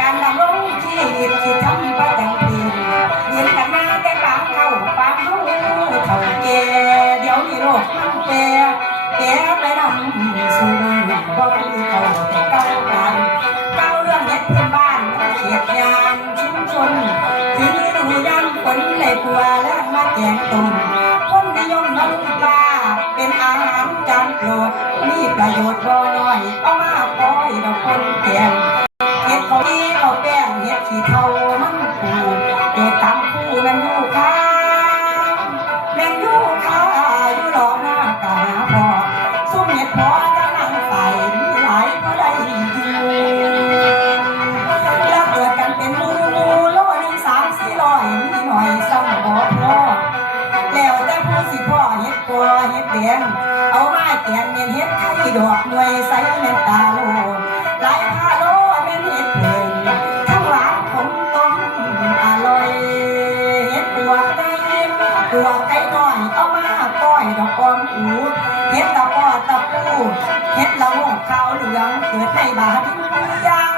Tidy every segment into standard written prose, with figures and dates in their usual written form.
การดำรงชีวิตที่ทำประจำปียืนกันมาแต่ปางเข้าปางเข้าเท่าแก่เดี๋ยวนี้โลกมันแก่ไปนำสู่บ่มีเขาแต่เก้ากันเก้าเรื่องเด็ดพื้นบ้านเขียดยานชุมชนที่ดูยันฝนในปัวและมาแกงตุ่มคนนิยมน้ำปลาเป็นอาหารจานโปรดมีประโยชน์บ่น้อยเอามาปล่อยดอกคนแกงเห็ดเขาดีเขาแป้งเห็ดขี้เท่ามันปูเกิดตามคู่มันอยู่ข้างแม่งอยู่ข้าอยู่หลอกหน้ากาพอสุ่มเห็ดพอจะนั่งใส่มีหลายก็ได้อยู่แล้วเกิดกันเป็นมูโลนึง3-400มีหน่อยซ้ำบ่พอแล้วแต่ผู้สิพ่อเห็ดกัวเห็ดแดงเอามาแกงเมียนเห็ดไข่ดอกหน่วยใส่เม็ดตาโลหลายพาโลเม็ดเห็ดเพิ่งทั้งหวานขมต้มอร่อยเห็ดตัวไก่น้อยเอามาก้อยดอกอมอูเห็ดตะปอตะปูเห็ดละโงกขาวเหลืองเกิดในบาดินยัง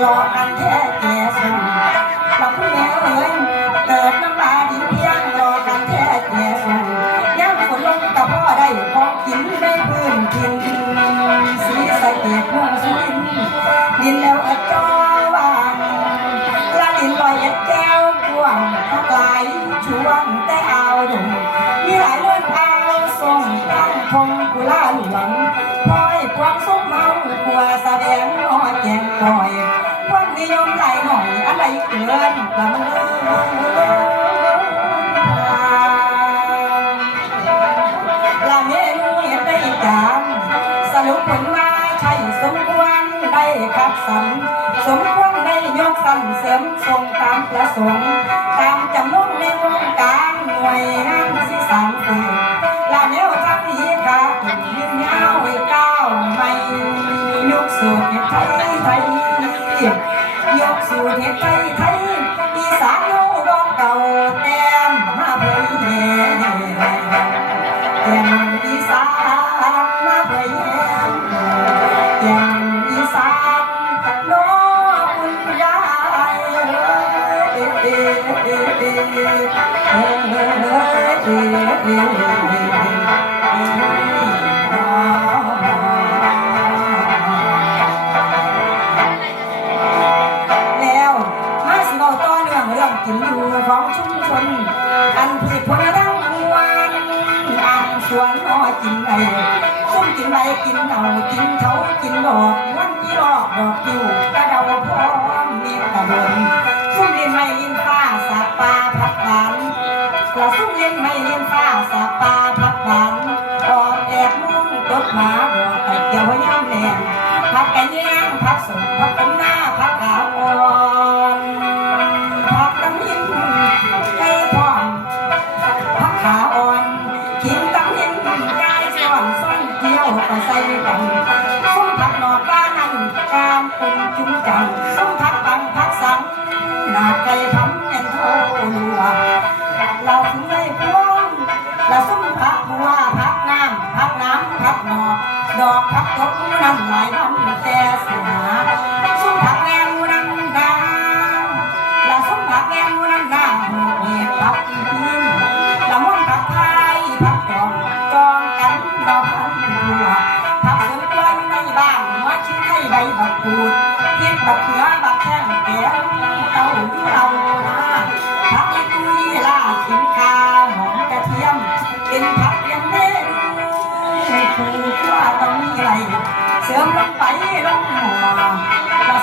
หลอกกันแท้แก่สุดเราคุณแม่เอ๋ยเกิดน้ำบาดินยังหลอกกันแท้แก่สุดยังฝนลงตะพ่อได้ของกินได้พื้นกินสีสะเกดเมืองสุรินทร์ดินแล้วอจอวางละดินลอยเอ็ดแก้วกวางกลายช่วงแต่เอาดงมีหลายเรื่องเอาส่งตั้งคงกุลาหลวงพอยพวงส้มเมาขัวแสดงนอแจงปล่อยความนิยมไหลหน่อยอะไรเกินกำเนิดละเมนูเห็นได้จามสรุปผลมาใช่สมควรได้คัดสรรสมควรได้ยกสั่นเสริมทรงตามประสงค์ตามจำนวนในวงการหน่วยงานที่สามฝืนละแนวทางนี้ค่ะยืนยาวไว้ก้าวไม่ยกสูตรไทยยกสูตรไทยอีสานโน้ดอกเก่าแต้มมาเผยแย่แก่นอีสานมาเผยแย่แก่นอีสานโน้คุณยายแล้วมาสิเอาต่อเรื่องกินอยู่ของชุมชนอันพืชผลทั้งมวลอ่างสวนนอกินไก่ส้มกินใบกินเหนากินเถากินดอกวันที่ดอกอยู่กระเดาพร้อมมีกระโดนส้มเลี้ยงไม่เลี้ยงฟ้าสาปลาผักหวานกระส้มเลี้ยงไม่เลี้ยงฟ้าสาปลาผักหวานออกแอบมุ่งตดหมาดอกแต่เกี่ยวย่ำแดงผักกระเนียงผักสมผักต้มหน้าผักขาวอ่อนผักตำยินไก่ทอดผักขาอ่อนกินตำยินไก่ซ้อนซ้อนเกี่ยวก็ใส่กันส้มผักหนอดบ้านั่นกามปุ่มจุ้มจังส้มผักปังผักสังหน้าไก่ทำเงินเท่าลัวเราถึงได้พวงละส้มผักบัวผักน้ำผักหนอกดอกผักตบน้ำลายน้ำแต่เสียส้มผักแกงน้ำดาละส้มผักแกงน้ำดาหูเห็ดผักอินละม่อนผักไทยผักจองกันดอกพันบัวผักสวนกล้วยในบ้านมาชิ้นให้ใบบักปูดเห็ดบักเขือบักแข้งแก้วเต้านะผักอีตุยล่าขิงคาหอมกระเทียมเป็นผักเลี้ยงเล่นคือว่าต้องมีอะไรเสริมลงไปลงหัว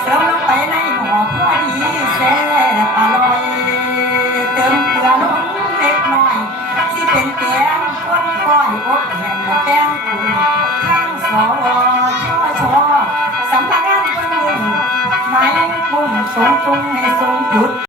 เสริมลงไปในหม้อพอดีแซ่บอร่อยเติมเกลือลงเล็กน้อยที่เป็นแกงข้นก้อยอบแห้งแป้งกุ่นข้างสวชสำนักงานคนมุ่งไม้มุ่งสงจุงให้ทรงจุด